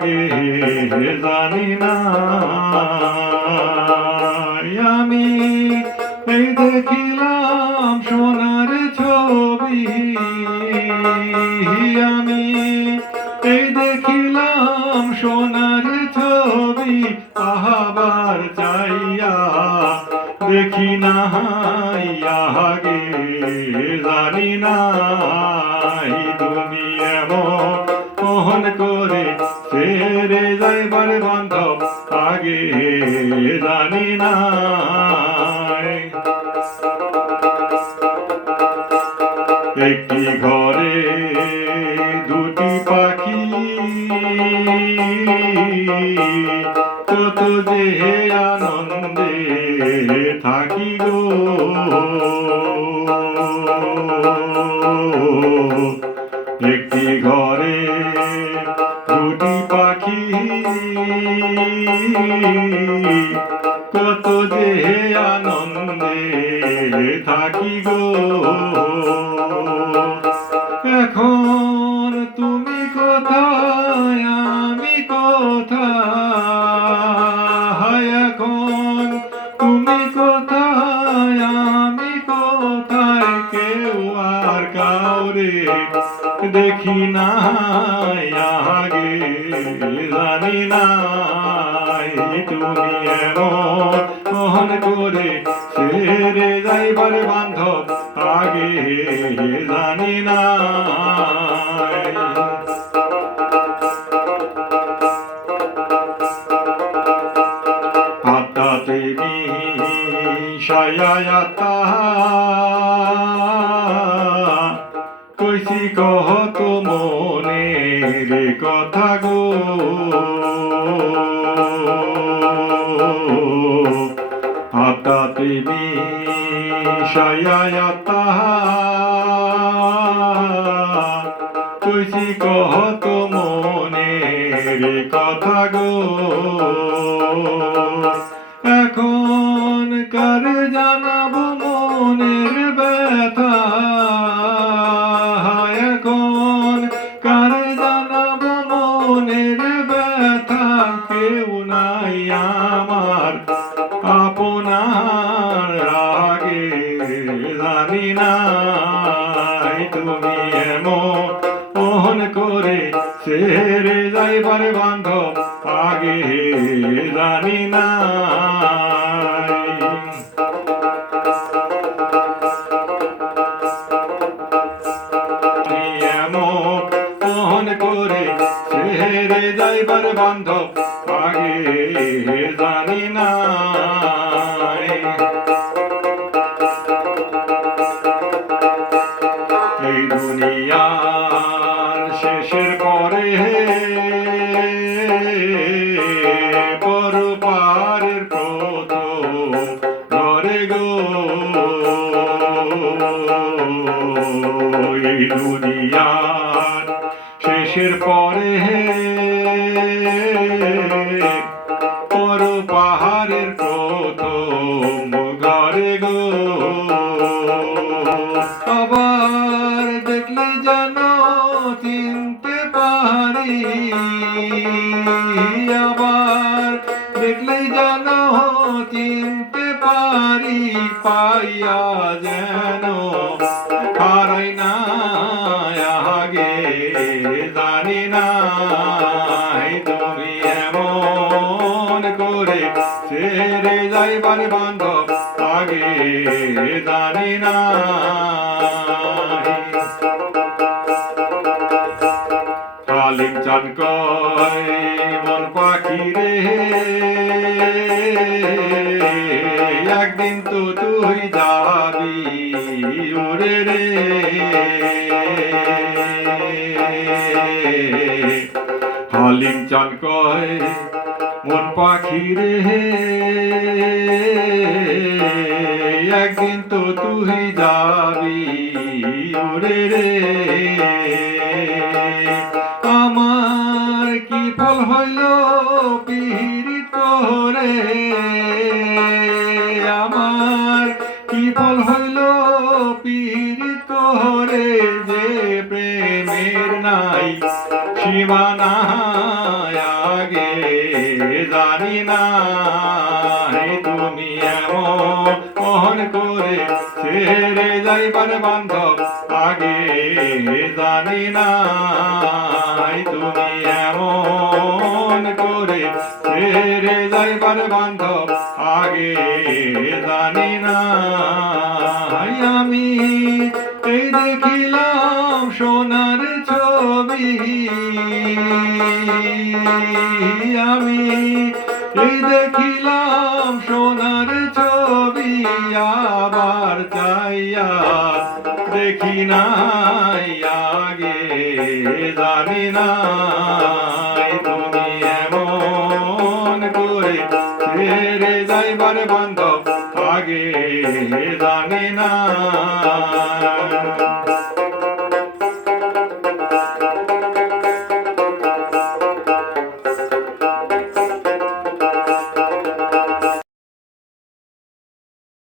আগে জানি না আমি এই দেখিলাম সোনার ছবি। আমি এই দেখিলাম সোনার ছবি। আহাবার চাইয়া দেখি না আগে জানি না তুমি এমন মোহন যাইবার বান্ধব আগে জানি না একটি ঘরে দুটি পাখি কত যে আনন্দে থাকি গো। কত যে আনন্দে থাকি গো। এখন তুমি কোথায়, আমি কোথায়? এখন তুমি কোথায়, আমি কোথায়? কেউ আর কাউরে দেখি না আগে জানি না। মোহন করে ছেড়ে যাইবার বান্ধব, আগে জানি না। আত্মাতে সায়াতা কইছি কহ তো মনের কথা গো। সায়াতা কইছি কহ তো মনের কথা গো? যাইবার বান্ধব আগে জানি না। করে ছেড়ে যাইবার বান্ধব আগে জানি না। আবার দেখলে যেন চিনতে পারি, পাইয়া যেন হারাই না আগে জানি না। তুমি এমন করে ছেড়ে যাইবার বান্ধব, আগে জানি না। কালিম চান কয় তুই যাবি উড়ে রে। হালিম চান কয়, মন পাখি রে। একদিন তো তুই যাবি উড়ে রে। আমার কি ফল হইল পীড়িত করে? প্রেমের নাই সীমানা আগে জানি না তুমি এমন করে ছেড়ে যাইবার বান্ধব, আগে জানি না তুমি এমন করে ছেড়ে যাইবার বান্ধব, আগে জানি না আমি দেখিলাম সোনার ছবি আবার চাইয়া। দেখি নাই আগে জানি না